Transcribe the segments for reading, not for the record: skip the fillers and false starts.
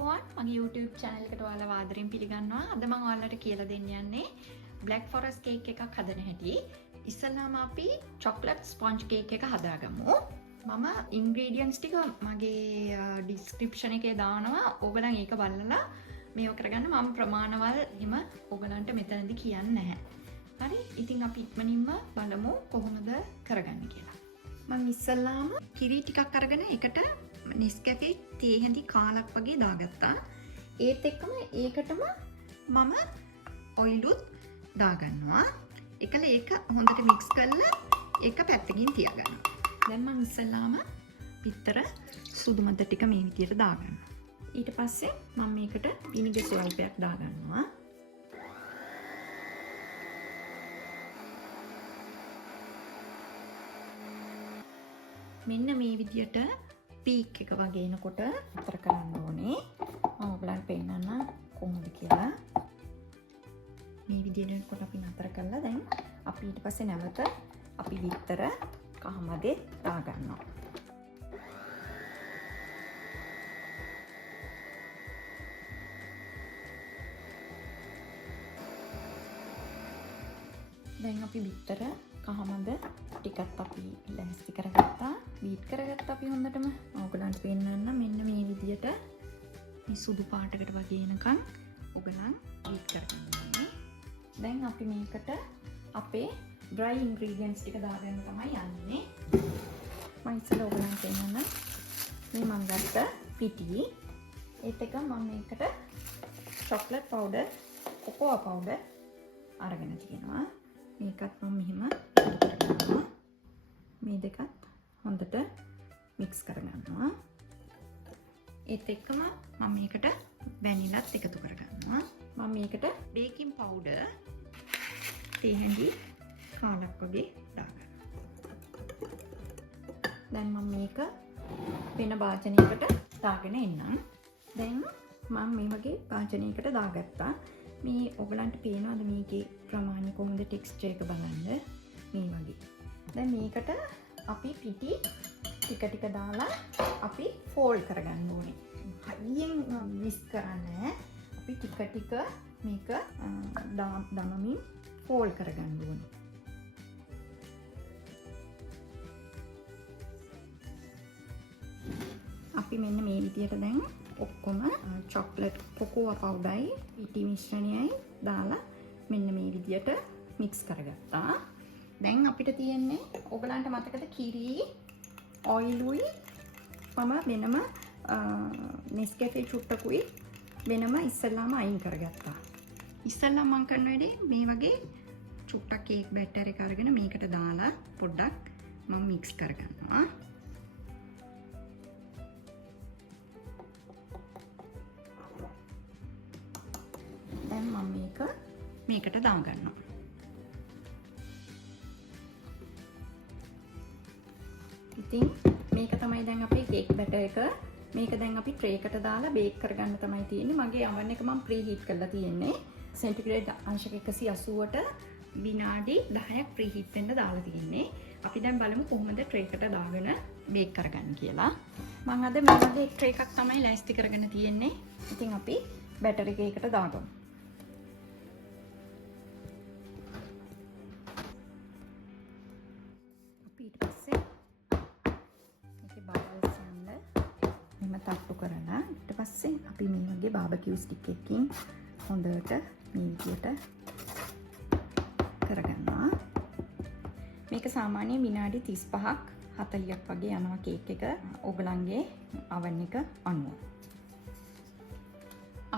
අයිබෝන් මගේ YouTube channel එකට ඔයාලව ආදරෙන් පිළිගන්නවා. අද මම ඔයාලට කියලා දෙන්න යන්නේ black forest cake එකක් හදන හැටි. ඉස්සෙල්ලාම අපි chocolate sponge cake එක හදාගමු. මම ingredients ටික මගේ description එකේ දානවා. ඕගොල්ලන් ඒක බලලා මේව කරගන්න. මම ප්‍රමාණවල් හිම ඕගොල්ලන්ට මෙතනදී කියන්නේ නැහැ. හරි? ඉතින් අපි ඉක්මනින්ම බලමු කොහොමද කරගන්නේ කියලා. මම ඉස්සෙල්ලාම කිරි ටිකක් අරගෙන ඒකට Nescafe තේ හැඳි කාලක් වගේ දාගත්තා. ඒත් එක්කම ඒකටම මම ඔයිලුත් දාගන්නවා. එකල ඒක හොඳට මික්ස් කරලා ඒක පැත්තකින් තියාගන්නවා. දැන් මම ඉස්සෙල්ලාම පිටතර සුදු මත ටික මේ විදියට දාගන්නවා. ඊට පස්සේ මම මේකට විනිගර් ස්වල්පයක් දාගන්නවා. මෙන්න මේ විදියට පීක් එක වගේ එනකොට අතර කරන්න ඕනේ. මම ඔයගලන්ට පෙන්නන්න කොහොමද කියලා. මේ විදියට එනකොට අපි නතර කරලා දැන් අපි ඊට පස්සේ නැවත අපි විතර කහමදේ දාගන්නවා. දැන් අපි විතර කහමද ටිකත් අපි ලෑස්ති කරගත්තා. බීට් කරගත්තා අපි හොඳටම. ඔයගලන්ට පෙන්නන්න මෙන්න මේ විදියට මේ සුදු පාටකට වගේ එනකන් ඔයගලන් බීට් කරගන්න ඕනේ. දැන් අපි මේකට අපේ dry ingredients ටික දාගන්න තමයි යන්නේ. මම ඉස්සෙල්ලා ඔයගලන්ට පෙන්නන්න මේ මම ගත්ත පිටි. ඒත් එක මම මේකට chocolate powder, cocoa powder අරගෙන තියෙනවා. මේකත් මම මෙහෙම කරගන්නවා. මේ දෙකත් හොඳට මික්ස් කරගන්නවා. ඒත් එක්කම මම මේකට වැනිලාත් එකතු කරගන්නවා. මම මේකට බේකින් පවුඩර් තේ හැඳි කාලක් වගේ දාගන්නවා. දැන් මම මේක වෙන භාජනයකට දාගෙන එන්නම්. දැන් මම මේ වගේ භාජනයකට දාගත්තා. මේ ඔයගලන්ට පේනවද මේකේ ප්‍රමාණය කොහොමද ටෙක්ස්චර් එක බලන්න මේ වගේ. දැන් මේකට අපි පිටි ටික ටික දාලා අපි ෆෝල්ඩ් කරගන්න ඕනේ. හයියෙන් විස්ක් කරන්නේ. අපි ටික ටික මේක දමමින් ෆෝල්ඩ් කරගන්න ඕනේ. අපි මෙන්න මේ විදියට දැන් ඔක්කොම chocolate cocoa powderයි පිටි මිශ්‍රණයයි දාලා මෙන්න මේ විදියට මික්ස් කරගත්තා. දැන් අපිට තියෙන්නේ ඔයගලන්ට මතකද කිරි ඔයිලුයි මම වෙනම Nescafe චුට්ටකුයි වෙනම ඉස්සෙල්ලාම අයින් කරගත්තා. ඉස්සෙල්ලා මම කරන වැඩේ මේ වගේ චුට්ටක් කේක් බැටර් එක අරගෙන මේකට දාලා පොඩ්ඩක් මම මික්ස් කරගන්නවා. දැන් මම මේකට දාගන්නවා. ඉතින් මේක තමයි දැන් අපේ කේක් බැටර් එක. මේක දැන් අපි ට්‍රේ එකට දාලා බේක් කරගන්න තමයි තියෙන්නේ. මගේ oven එක මම ප්‍රී හීට් කරලා තියෙන්නේ. සෙන්ටිග්‍රේඩ් අංශක 180ට විනාඩි 10ක් ප්‍රී හීට් වෙන්න දාලා තියෙන්නේ. අපි දැන් බලමු කොහොමද ට්‍රේ එකට දාගෙන බේක් කරගන්න කියලා. මම අද මේ වගේ ට්‍රේ එකක් තමයි ලෑස්ති කරගෙන තියෙන්නේ. ඉතින් අපි බැටර් එක ඒකට දාගමු. තට්ටු කරලා ඊට පස්සේ අපි මේ වගේ බාබකියු ස්ටික් එකකින් හොඳට මේ විදියට කරගන්නවා. මේක සාමාන්‍යයෙන් විනාඩි 35ක් 40ක් වගේ යනවා කේක් එක ඔයගලන්ගේ oven එක අනුව.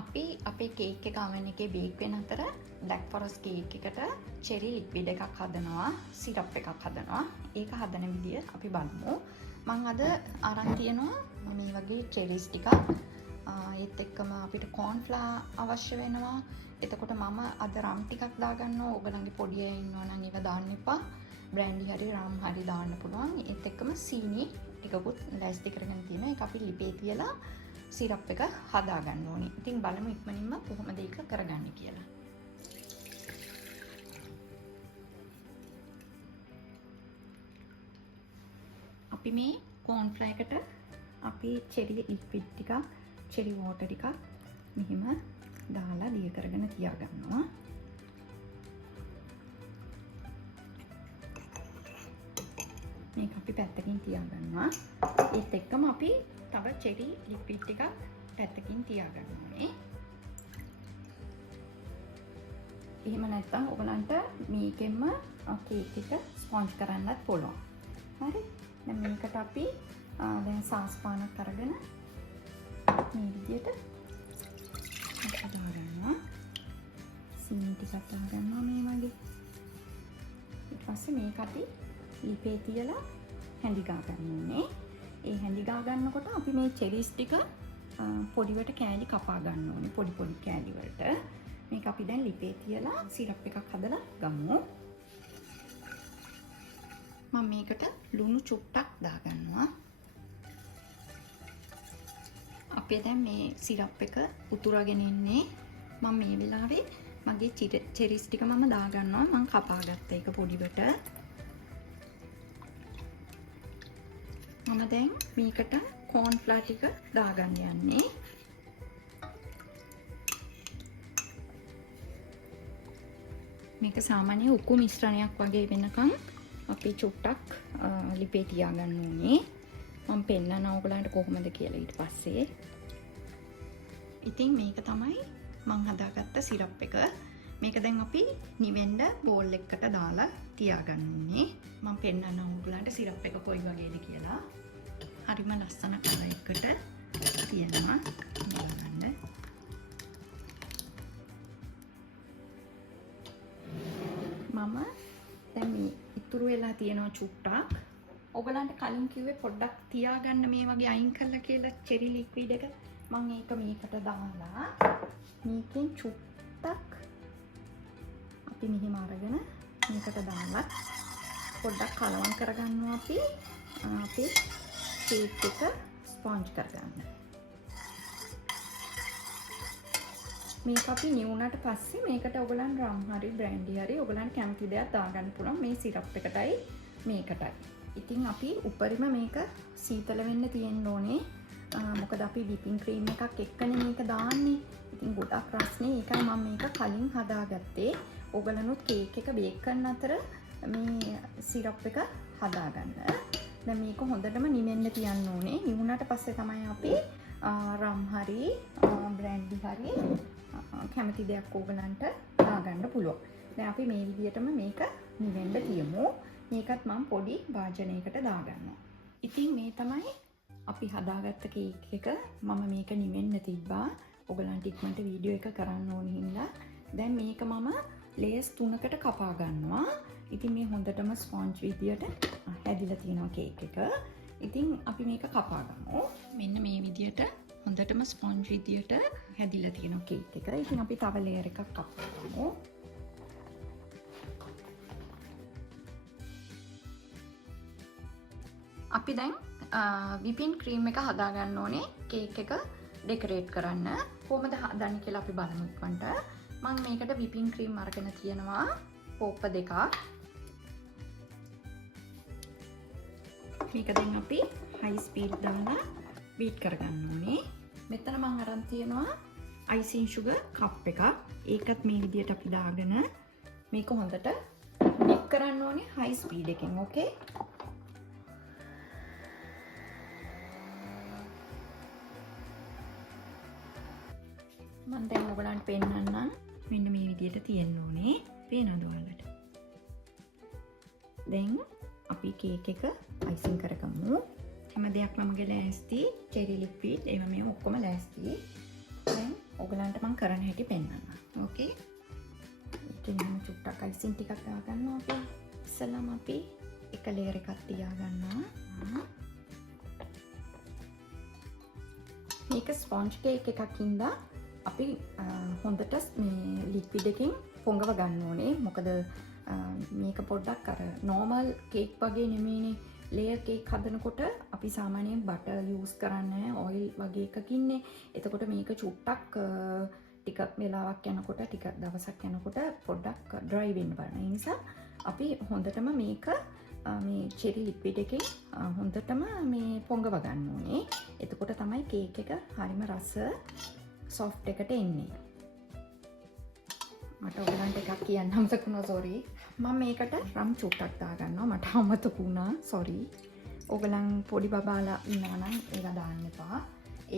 අපි අපේ කේක් එක oven එකේ බේක් වෙන අතර black forest cake එකට cherry liquid එකක් හදනවා, syrup එකක් හදනවා. ඒක හදන විදිය අපි බලමු. මම අද අරන් තියනවා මේ වගේ චෙරිස් ටිකක්. ඒත් එක්කම අපිට corn flour අවශ්‍ය වෙනවා. එතකොට මම අද රම් ටිකක් දාගන්නවා. ඔයගලන්ගේ පොඩි අය ඉන්නවා නම් ඒව දාන්න එපා. බ්‍රෑන්ඩි හරි රම් හරි දාන්න පුළුවන්. ඒත් එක්කම සීනි ටිකකුත් ලෑස්ති කරගෙන තියෙනවා. ඒක අපි ලිපේ තියලා සිරප් එක හදා ගන්න ඕනේ. ඉතින් බලමු ඉක්මනින්ම කොහොමද ඒක කරගන්නේ කියලා. අපි මේ corn flour එකට අපි cherry liquid ටික චෙරි වෝටර් ටිකක් මෙහිම දාලා දිය කරගෙන තියාගන්නවා. මේක අපි පැත්තකින් තියාගන්නවා. ඒත් එක්කම අපි තව චෙරි ලික්විඩ් ටිකක් පැත්තකින් තියාගන්න ඕනේ. එහෙම නැත්නම් ඔයගලන්ට මේකෙන්ම කේක් එක ස්පොන්ජ් කරන්නත් පුළුවන්. හරි. දැන් මේකට අපි දැන් සාස් පානක් අරගෙන මේ විදියට දාගන්නවා. සීනි ටිකක් දාගන්නවා මේ වගේ. ඊට පස්සේ මේක අපි ලිපේ තියලා හැඳි ගා ගන්න ඕනේ. ඒ හැඳි ගා ගන්නකොට අපි මේ චෙරිස් ටික පොඩිවට කෑලි කපා ගන්න ඕනේ. පොඩි පොඩි කෑලි වලට. මේක අපි දැන් ලිපේ තියලා සිරප් එකක් හදලා ගමු. මම මේකට ලුණු චුට්ටක් දාගන්නවා. අපේ දැන් මේ සිරප් එක උතුරගෙන ඉන්නේ. මම මේ වෙලාවේ මගේ චෙරිස් ටික මම දාගන්නවා. මම කපාගත්ත එක පොඩිවට. මම දැන් මේකට කෝන් ෆ්ලවර් ටික දාගන්න යන්නේ. මේක සාමාන්‍ය උකු මිශ්‍රණයක් වගේ වෙනකන් අපි චුට්ටක් ලිපේ තියාගන්න ඕනේ. මම පෙන්නන්න ඕගලන්ට කොහොමද කියලා ඊට පස්සේ. ඉතින් මේක තමයි මම හදාගත්ත සිරප් එක. මේක දැන් අපි නිවෙන්න බෝල් එකකට දාලා තියාගන්න ඕනේ. මම පෙන්නන්න ඕගලන්ට සිරප් එක කොයි වගේද කියලා. හරිම ලස්සන කලර් එකකට තියෙනවා. බලන්න. මම දැන් මේ ඉතුරු වෙලා තියෙනවා චුට්ටක්. ඔයගලන්ට කලින් කිව්වේ පොඩ්ඩක් තියාගන්න මේ වගේ අයින් කරලා කියලා චෙරි ලික්විඩ් එක. මම ඒක මේකට දාලා මේකෙන් චුට්ටක් අපි මෙහිම අරගෙන මේකට දාලා පොඩ්ඩක් කලවම් කරගන්නවා අපි අපේ කේක් එක ස්පොන්ජ් කරගන්න. මේක අපි නිවුණාට පස්සේ මේකට ඔයගලන් රම් හරි බ්‍රෑන්ඩි හරි ඔයගලන් කැමති දෙයක් දාගන්න පුළුවන් මේ සිරප් එකටයි මේකටයි. ඉතින් අපි උඩරිම මේක සීතල වෙන්න තියෙන්න ඕනේ. මොකද අපි විපින් ක්‍රීම් එකක් එක්කනේ මේක දාන්නේ. ඉතින් ගොඩක් රස්නේ. ඒකයි මම මේක කලින් හදාගත්තේ. ඔයගලනුත් කේක් එක බේක් කරන අතර මේ සිරප් එක හදාගන්න. දැන් මේක හොඳටම නිවෙන්න තියන්න ඕනේ. නිවුණාට පස්සේ තමයි අපි රම් හරි බ්‍රෑන්ඩි හරි කැමති දෙයක් ඕගලන්ට දාගන්න පුළුවන්. දැන් අපි මේ විදිහටම මේක නිවෙන්න තියමු. මේකත් මම පොඩි වාජනයකට දාගන්නවා. ඉතින් මේ තමයි අපි හදාගත්ත කේක් එක. මම මේක නිවෙන්න තිබ්බා. ඔයගලන්ට ඉක්මනට වීඩියෝ එක කරන්න ඕන හින්දා දැන් මේක මම ලේයර්ස් 3කට කපා ගන්නවා. ඉතින් මේ හොඳටම ස්පොන්ජ් විදියට හැදිලා තියෙනවා කේක් එක. ඉතින් අපි මේක කපා ගමු. මෙන්න මේ විදියට හොඳටම ස්පොන්ජ් විදියට හැදිලා තියෙනවා කේක් එක. ඉතින් අපි තව ලේයර් එකක් කපා ගමු. අපි දැන් විපින් ක්‍රීම් එක හදා ගන්න ඕනේ කේක් එක ඩෙකොරේට් කරන්න. කොහොමද හදන්නේ කියලා අපි බලමු ඉක්මනට. මම මේකට විපින් ක්‍රීම් අරගෙන තියෙනවා කෝප්ප දෙකක්. මේක දැන් අපි හයි ස්පීඩ් දාලා බීට් කරගන්න ඕනේ. මෙතන මම අරන් තියෙනවා අයිසින් සුගර් කප් එකක්. ඒකත් මේ විදියට අපි දාගෙන මේක හොඳට බීට් කරන්න ඕනේ හයි ස්පීඩ් එකෙන්. ඕකේ. මම දැන් ඔයගලන්ට පෙන්නන්නම්. මෙන්න මේ විදියට තියෙන්න ඕනේ. පේනවද ඔයාලට? දැන් අපි කේක් එක අයිසින් කරගමු. හැම දෙයක්ම මගේ ලෑස්ති. චෙරි ලික්විඩ් ඒවා මේ ඔක්කොම ලෑස්ති. දැන් ඔයගලන්ට මම කරන හැටි පෙන්නන්නම්. ඕකේ. ඉතින් මම චුට්ටක් අයිසින් ටිකක් දාගන්නවා අපි. ඉස්සෙල්ලාම අපි එක ලේයර් එකක් තියාගන්නවා. මේක ස්පොන්ජ් කේක් එකක් හින්දා අපි හොඳට මේ ලික්විඩ් එකකින් පොඟව ගන්න ඕනේ. මොකද මේක පොඩ්ඩක් අර නෝමල් කේක් වගේ නෙමෙයිනේ. ලේයර් කේක් හදනකොට අපි සාමාන්‍යයෙන් බටර් යූස් කරන්නේ නැහැ, ඔයිල් වගේ එකකින්නේ. එතකොට මේක චුට්ටක් ටික වෙලාවක් යනකොට ටික දවසක් යනකොට පොඩ්ඩක් ඩ්‍රයි වෙන්න බලන. ඒ නිසා අපි හොඳටම මේක මේ චෙරි ලික්විඩ් එකෙන් හොඳටම මේ පොඟව ගන්න ඕනේ. එතකොට තමයි කේක් එක හරිම රස සොෆ්ට් එකට එන්නේ. මට ඔයගලන්ට එකක් කියන්න අමතක වුණා සෝරි. මම මේකට රම් චුට්ටක් දාගන්නවා. මට අමතක වුණා සෝරි. ඔයගලන් පොඩි බබාලා ඉන්නවා නම් ඒක දාන්න එපා.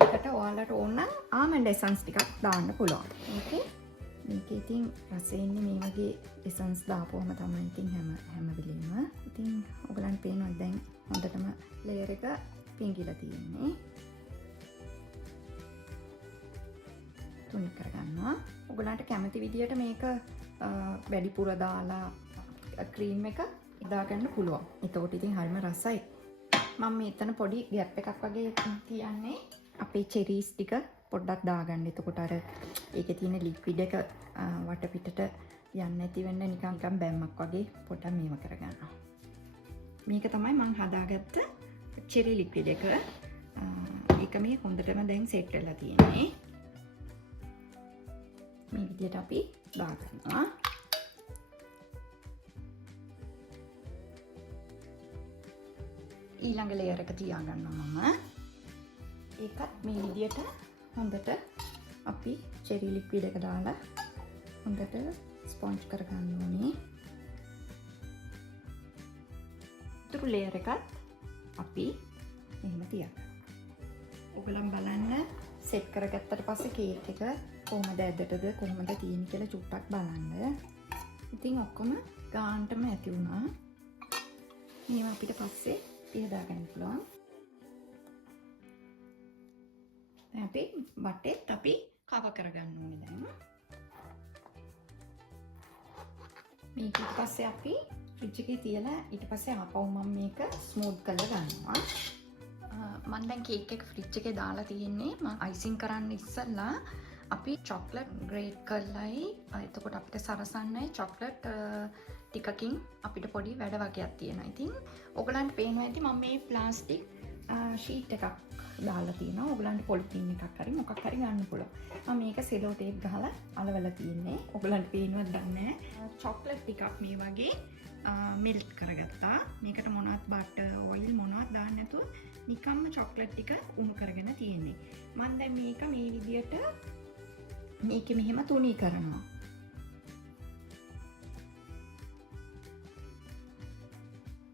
ඒකට ඔයාලට ඕන නම් ආමන්ඩ් එසන්ස් ටිකක් දාන්න පුළුවන්. ඕකේ? මේකේ ඉතින් රසෙ ඉන්නේ මේ වගේ එසන්ස් දාපුවම තමයි ඉතින් හැම වෙලෙම. ඉතින් ඔයගලන්ට පේනවා දැන් හොඳටම ලේයර් එක පිංගිලා තියෙන්නේ. තුනි කරගන්නවා. ඔයගලන්ට කැමති විදියට මේක වැඩිපුර දාලා ක්‍රීම් එක ඉදාගන්න පුළුවන්. එතකොට ඉතින් හරිම රසයි. මම මෙතන පොඩි ගැප් එකක් වගේ තියන්නේ අපේ චෙරීස් ටික පොඩ්ඩක් දාගන්න. එතකොට අර ඒකේ තියෙන ලික්විඩ් එක වටපිටට යන්නේ නැති වෙන්න නිකන් බැම්මක් වගේ පොඩ්ඩක් මේව කරගන්නවා. මේක තමයි මම හදාගත්ත චෙරි ලික්විඩ් එක. ඒක මේ හොඳටම දැන් සෙට් වෙලා තියෙන්නේ. මේ විදියට අපි දාගන්නවා. ඊළඟ ලේයර් එක තියාගන්නවා මම. ඒකත් මේ විදියට හොඳට අපි චෙරි ලික්විඩ් එක දාලා හොඳට ස්පොන්ජ් කරගන්න ඕනේ. ඊළඟ ලේයර් එකත් අපි එහෙම තියාගන්න. ඔයගලන් බලන්න සෙට් කරගත්තට පස්සේ කේක් එක කොහොමද ඇදටද කොහොමද තියෙන්නේ කියලා චුට්ටක් බලන්න. ඉතින් ඔක්කොම ගානටම ඇති වුණා. මේව අපිට පස්සේ යොදාගන්න පුළුවන්. දැන් අපි වටේත් අපි කව කරගන්න ඕනේ දැන්. මේක ඊට පස්සේ අපි ෆ්‍රිජ් එකේ තියලා ඊට පස්සේ ආපහු මම මේක ස්මූත් කරලා ගන්නවා. මම දැන් කේක් එක ෆ්‍රිජ් එකේ දාලා තියෙන්නේ. මම අයිසිං කරන්න ඉස්සෙල්ලා අපි චොක්ලට් ග්‍රේට් කරලායි එතකොට අපිට සරසන්නයි චොක්ලට් ටිකකින් අපිට පොඩි වැඩ වගේක් තියෙනවා. ඉතින් ඔයගලන්ට පේනවා ඇති මම මේ ප්ලාස්ටික් ෂීට් එකක් දාලා තියෙනවා. ඔයගලන්ට පොලිතින් එකක් හරි මොකක් හරි ගන්න පුළුවන්. මම මේක සෙලෝ ටේප් ගහලා අලවලා තියෙන්නේ. ඔයගලන්ට පේනවද දන්නේ නැහැ. චොක්ලට් ටිකක් මේ වගේ මෙල්ට් කරගත්තා. මේකට මොනවත් බටර් ඔයිල් මොනවත් දාන්න නැතුව නිකම්ම චොක්ලට් ටික උණු කරගෙන තියෙන්නේ. මම දැන් මේක මේ විදියට මේක මෙහෙම තුනී කරනවා.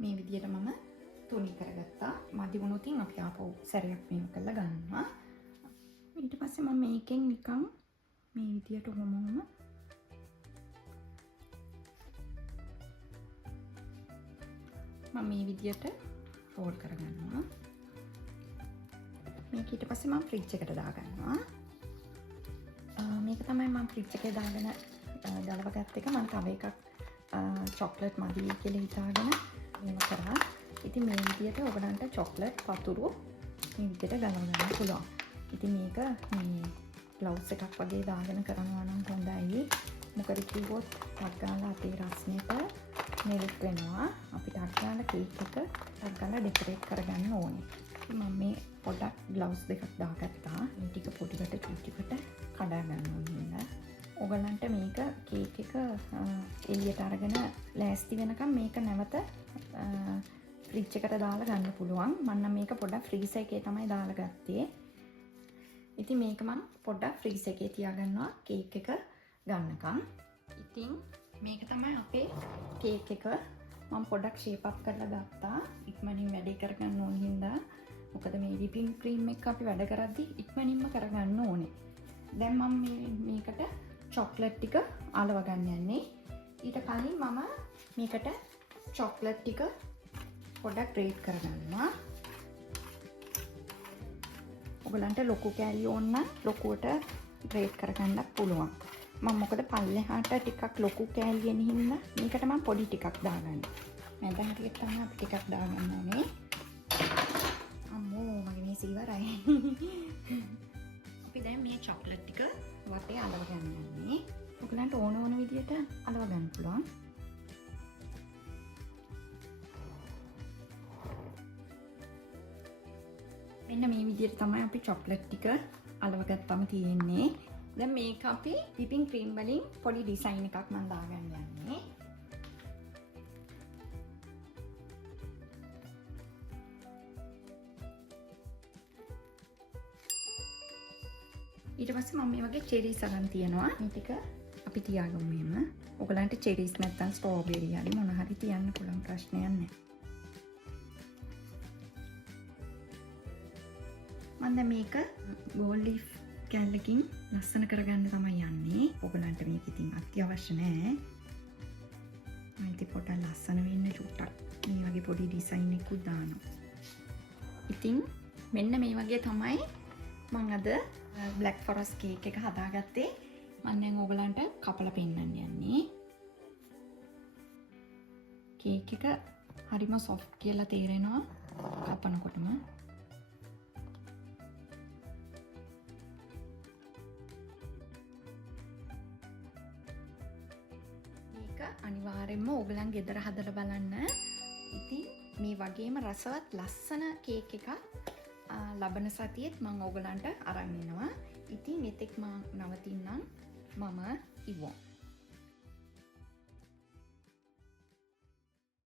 මේ විදියට මම තුනී කරගත්තා. මදි වුණොත් අපි ආපහු සැරයක් මේක කරලා ගන්නවා. ඊට පස්සේ මම මේකෙන් නිකන් මේ විදියට වොමම මම මේ විදියට රෝල් කරගන්නවා. මේක ඊට පස්සේ මම ෆ්‍රිජ් එකට දාගන්නවා. මේක තමයි මම ෆ්‍රිජ් එකේ දාගෙන ගලවගත්ත එක. මම තව එකක් චොක්ලට් මදි කියලා හිතාගෙන මේක කරා. ඉතින් මේ විදියට ඔයගලන්ට චොක්ලට් වතුරු මේ විදියට ගලවන්න පුළුවන්. ඉතින් මේක මේ ග්ලව්ස් එකක් වගේ දාගෙන කරනවා නම් හොඳයි. මොකද කිව්වොත් ටක් ගාලා අපේ රස්නෙට මෙල්ට් වෙනවා. අපිට ටක් ගාලා කේක් එක ටක් ගාලා ඩෙකොරේට් කරගන්න ඕනේ. මම මේ පොඩක් ග්ලව්ස් දෙකක් දාගත්තා. මේ ටික පොඩිකට චුට්ටිකට කඩා ගන්න ඕනේ. ඔයගලන්ට මේක කේක් එක එළියට අරගෙන ලෑස්ති වෙනකම් මේක නැවත ෆ්‍රිජ් එකට දාලා ගන්න පුළුවන්. මම නම් මේක පොඩක් ෆ්‍රීසර් එකේ තමයි දාලා ගත්තේ. ඉතින් මේක මම පොඩක් ෆ්‍රීසර් එකේ තියාගන්නවා කේක් එක ගන්නකම්. ඉතින් මේක තමයි අපේ කේක් එක. මම පොඩක් ෂේප් අප් කරලා ගත්තා. ඉක්මනින් වැඩේ කරගන්න ඕන හින්දා. මොකද මේ විපින් ක්‍රීම් එක අපි වැඩ කරද්දි ඉක්මනින්ම කරගන්න ඕනේ. දැන් මම මේකට චොක්ලට් ටික අලව ගන්න යන්නේ. ඊට කලින් මම මේකට චොක්ලට් ටික පොඩක් ග්‍රේට් කරගන්නවා. ඔයගලන්ට ලොකු කෑලි ඕන නම් ලොකුවට ග්‍රේට් කරගන්නත් පුළුවන්. මම මොකද පල්ලෙහාට ටිකක් ලොකු කෑලි එන හින්දා මේකට මම පොඩි ටිකක් දාගන්නවා. මම ටිකක් තමයි අපි ටිකක් දාගන්න ඕනේ. අම්මෝ මගේ මේ සිල්වරයි. අපි දැන් මේ චොක්ලට් ටික වටේ අලව ගන්න යන්නේ. ඔයගලන්ට ඕන විදියට අලව ගන්න පුළුවන්. මෙන්න මේ විදියට තමයි අපි චොක්ලට් ටික අලව ගත්තම තියෙන්නේ. දැන් මේක අපි විපින් ක්‍රීම් වලින් පොඩි ඩිසයින් එකක් මම දාගන්න යන්නේ. ඊට පස්සේ මම මේ වගේ චෙරීස් අරන් තියනවා. මේ ටික අපි තියාගමු මෙහෙම. ඔයගලන්ට චෙරීස් නැත්තම් ස්ට්‍රෝබෙරි හරි මොන හරි තියන්න පුළුවන්, ප්‍රශ්නයක් නැහැ. මම දැන් මේක ගෝල්ඩ් ලීෆ් කැල්ලකින් ලස්සන කරගන්න තමයි යන්නේ. ඔයගලන්ට මේක ඉතින් අත්‍යවශ්‍ය නැහැ. මම ඉතින් පොඩ්ඩක් ලස්සන වෙන්න චුට්ටක් මේ වගේ පොඩි ඩිසයින් එකකුත් දානවා. ඉතින් මෙන්න මේ වගේ තමයි මම අද බ්ලැක් ෆොරස්ට් කේක් එක හදාගත්තේ. මම දැන් ඔයගලන්ට කපලා පෙන්නන්න යන්නේ. කේක් එක හරිම සොෆ්ට් කියලා තේරෙනවා කපනකොටම. මේක අනිවාර්යෙන්ම ඔයගලන් ගෙදර හදලා බලන්න. ඉතින් මේ වගේම රසවත් ලස්සන කේක් එකක් ලබන සතියේත් මම ඔයගලන්ට අරන් එනවා. ඉතින් මෙතෙක් මම නවතින්නම්. මම ඉවොන්.